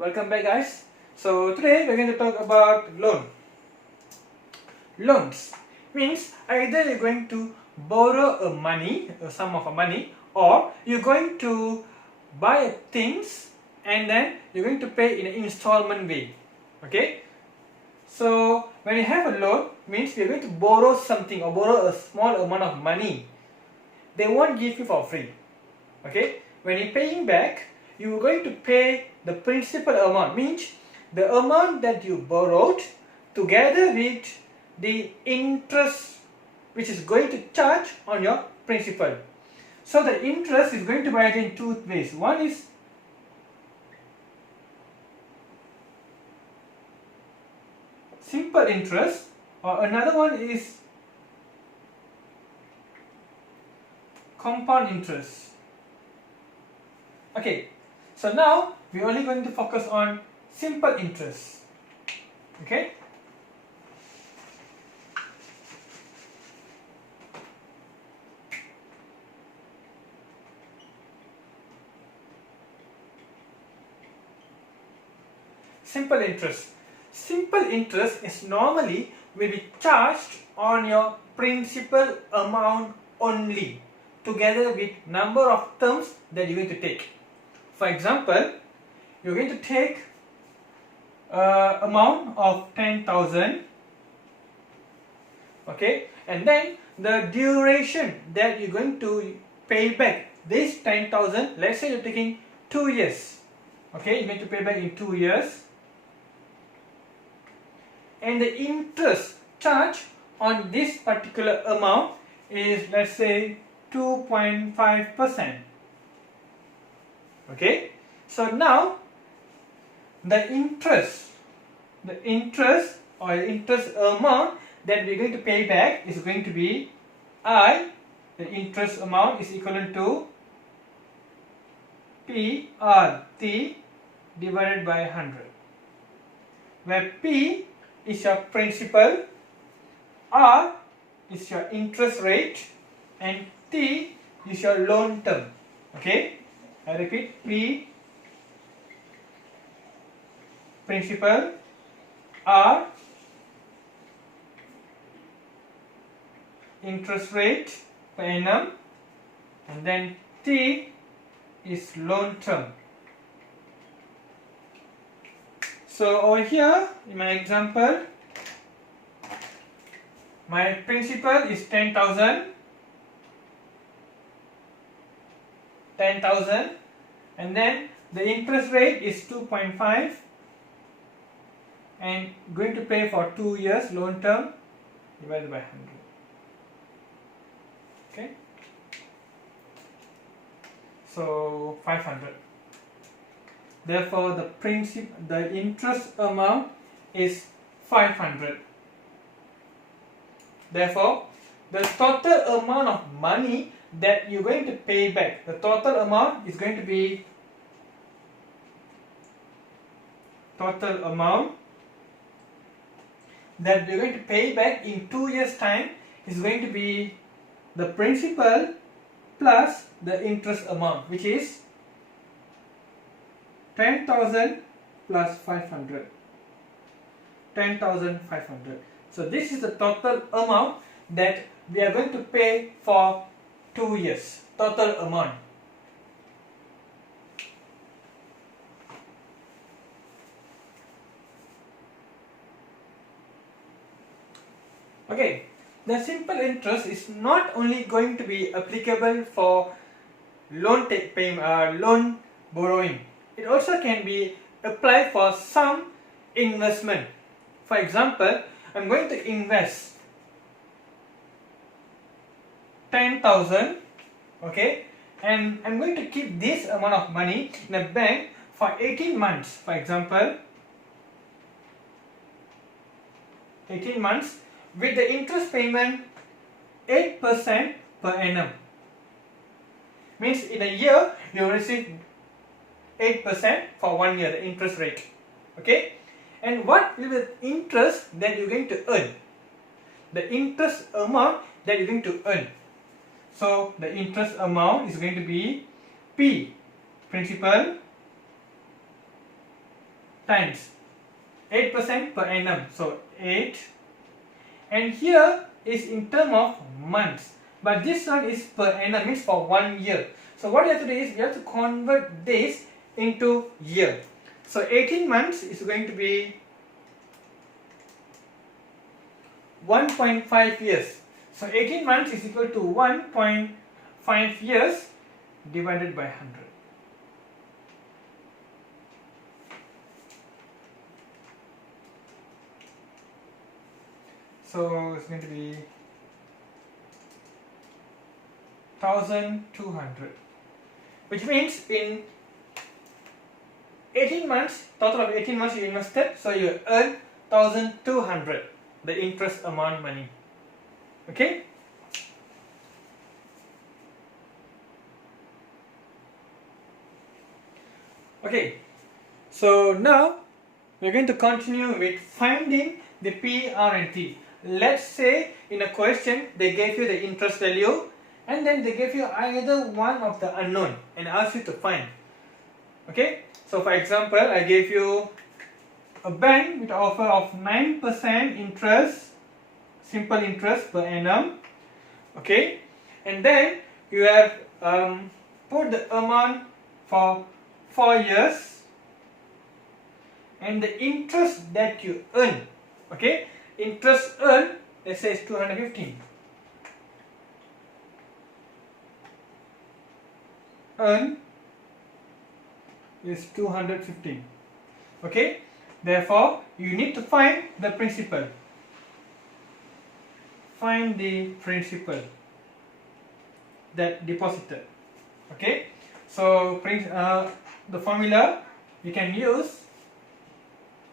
Welcome back, guys. So today we're going to talk about loans means either you're going to borrow a sum of money, or you're going to buy things and then you're going to pay in an installment way. Okay, so when you have a loan means you're going to borrow something or borrow a small amount of money. They won't give you for free. Okay, when you're paying back, you're going to pay the principal amount, means the amount that you borrowed together with the interest which is going to charge on your principal. So the interest is going to be in two ways. One is simple interest, or another one is compound interest. Okay, so now we're only going to focus on simple interest. Okay, simple interest. Simple interest is normally will be charged on your principal amount only, together with number of terms that you're going to take. For example, you're going to take amount of 10,000, okay, and then the duration that you're going to pay back this 10,000, let's say you're taking 2 years, okay, you're going to pay back in 2 years, and the interest charge on this particular amount is, let's say, 2.5%. Okay, so now the interest amount that we're going to pay back is going to be I. The interest amount is equivalent to PRT divided by 100, where P is your principal, R is your interest rate, and T is your loan term. Okay, I repeat, P principal, R interest rate per annum, and then T is loan term. So over here in my example, my principal is 10,000, and then the interest rate is 2.5, and going to pay for 2 years loan term divided by 100. Okay, so 500. Therefore the interest amount is 500. Therefore the total amount of money that you're going to pay back, the total amount is going to be that we're going to pay back in 2 years time is going to be the principal plus the interest amount, which is 10,000 plus 500, 10,500. So this is the total amount that we are going to pay for 2 years, total amount. Okay, the simple interest is not only going to be applicable for loan borrowing. It also can be applied for some investment. For example, I'm going to invest 10,000, okay, and I'm going to keep this amount of money in a bank for 18 months. For example, 18 months with the interest payment 8% per annum. Means in a year you will receive 8% for 1 year, the interest rate. Okay, and what will be the interest that you're going to earn? The interest amount that you're going to earn. So the interest amount is going to be P, principal, times 8% per annum, so 8, and here is in term of months, but this one is per annum, means for 1 year. So what you have to do is you have to convert this into year. So 18 months is going to be 1.5 years. So 18 months is equal to 1.5 years divided by 100. So it's going to be 1200, which means in 18 months, total of 18 months you invested, so you earn 1200, the interest amount money. Okay? Okay, so now we're going to continue with finding the P, R and T. Let's say in a question they gave you the interest value and then they gave you either one of the unknown and asked you to find. Okay, so for example, I gave you a bank with offer of 9% interest, simple interest per annum. Okay, and then you have put the amount for 4 years and the interest that you earn. Okay, interest earned, let's say, is 215. Earn is 215. Okay, therefore you need to find the principal. Find the principal that deposited. Okay, so the formula you can use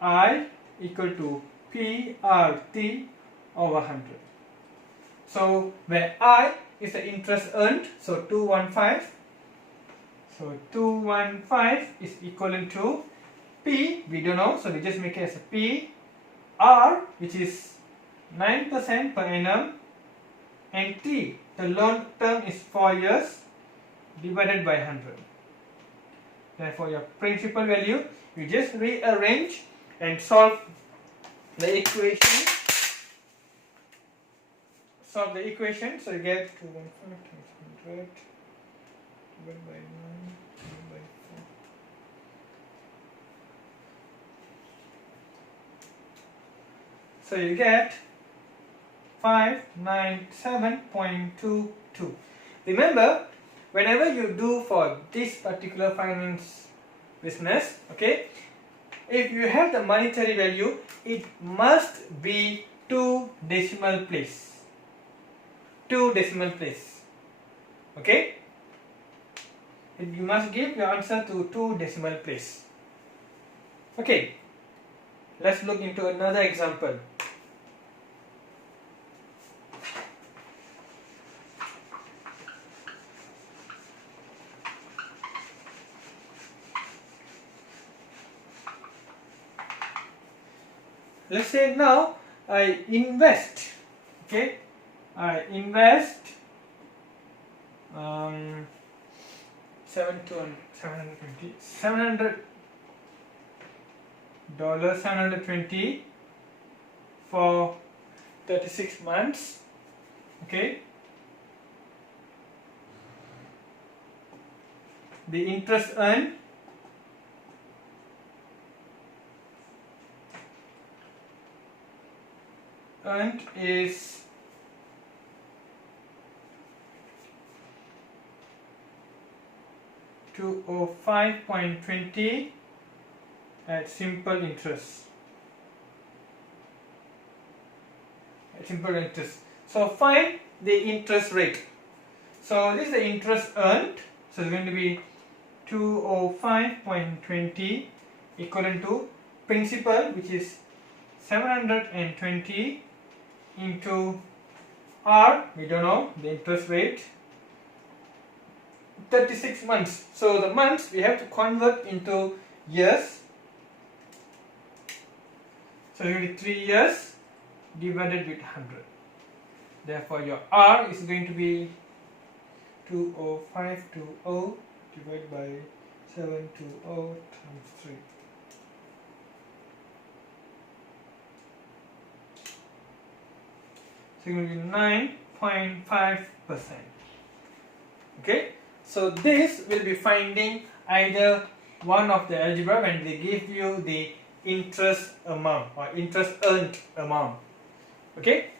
I equal to PRT over 100. So where I is the interest earned, so 215. So 215 is equivalent to P, we don't know, so we just make it as a P, R, which is 9% per annum, and T, the loan term is 4 years, divided by 100. Therefore your principal value, you just rearrange and solve the equation. Solve the equation, so you get 215 times 100 divided by 9 divided by 4. So you get 597.22. Remember, whenever you do for this particular finance business, okay, if you have the monetary value, it must be 2 decimal place. 2 decimal place. Okay? You must give your answer to 2 decimal place. Okay. Let's look into another example. Let's say now I invest, okay, I invest $720 720 for 36 months, okay. The interest earned is $205.20 at simple interest. So find the interest rate. So this is the interest earned. So it's going to be 205.20 equivalent to principal, which is 720 into R, we don't know the interest rate, 36 months. So the months we have to convert into years. So it will be 3 years divided with 100. Therefore your R is going to be 20520 divided by 720 times 3. So it will be 9.5%. Okay, so this will be finding either one of the algebra when they give you the interest amount or interest earned amount. Okay,